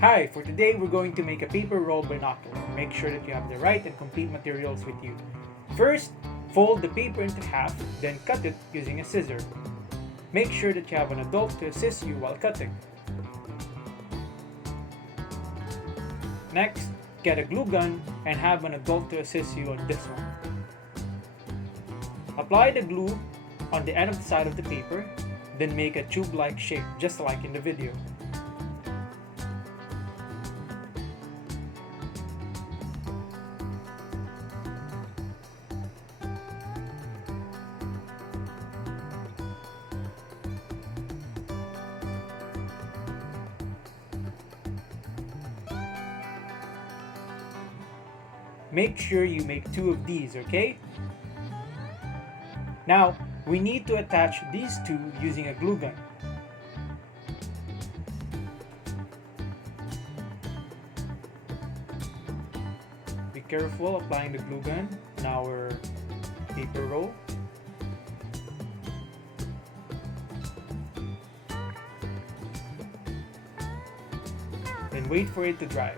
Hi, for today we're going to make a paper roll binocular. Make sure that you have the right and complete materials with you. First, fold the paper into half, then cut it using a scissor. Make sure that you have an adult to assist you while cutting. Next, get a glue gun and have an adult to assist you on this one. Apply the glue on the end of the side of the paper, then make a tube-like shape just like in the video. Make sure you make 2 of these, okay? Now, we need to attach these 2 using a glue gun. Be careful applying the glue gun on our paper roll. Then wait for it to dry.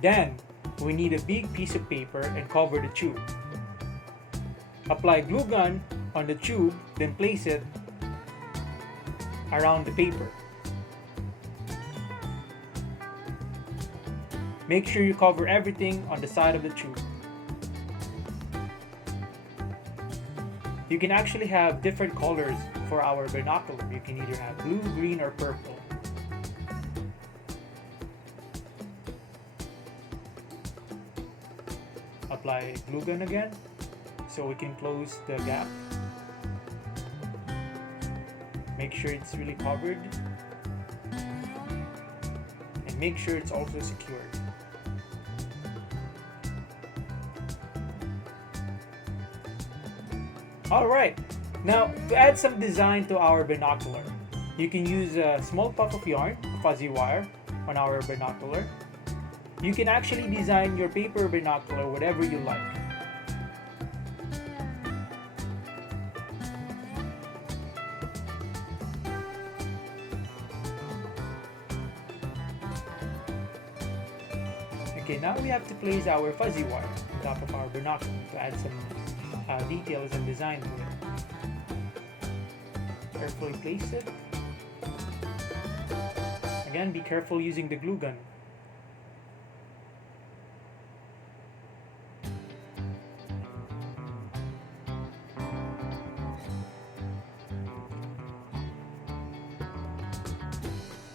Then, we need a big piece of paper and cover the tube. Apply glue gun on the tube, then place it around the paper. Make sure you cover everything on the side of the tube. You can actually have different colors for our binocular. You can either have blue, green, or purple. Apply glue gun again so we can close the gap. Make sure it's really covered and make sure it's also secured. Alright, now to add some design to our binocular, you can use a small puff of yarn, fuzzy wire, on our binocular. You can actually design your paper binocular whatever you like. Okay, now we have to place our fuzzy wire on top of our binocular to add some details and design to it. Carefully place it. Again, be careful using the glue gun.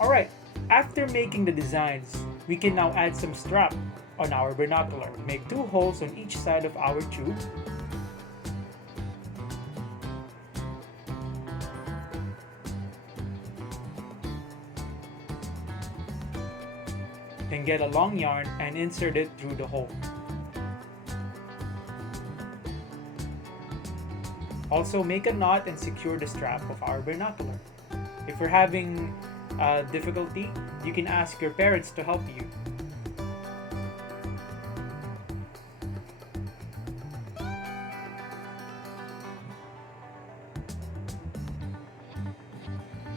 Alright, after making the designs, we can now add some strap on our binocular. Make 2 holes on each side of our tube. Then get a long yarn and insert it through the hole. Also, make a knot and secure the strap of our binocular. If you're having difficulty, you can ask your parents to help you.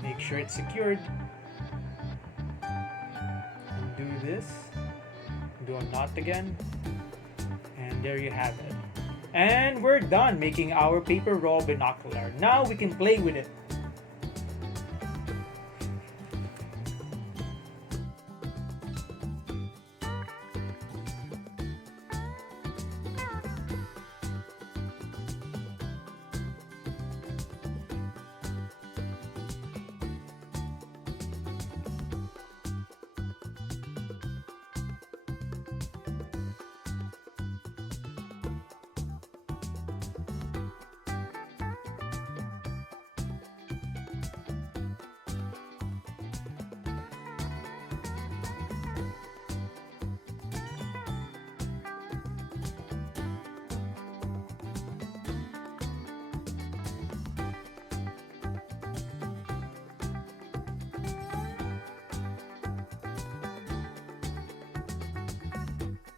Make sure it's secured. And do this. Do a knot again. And there you have it. And we're done making our paper roll binocular. Now we can play with it.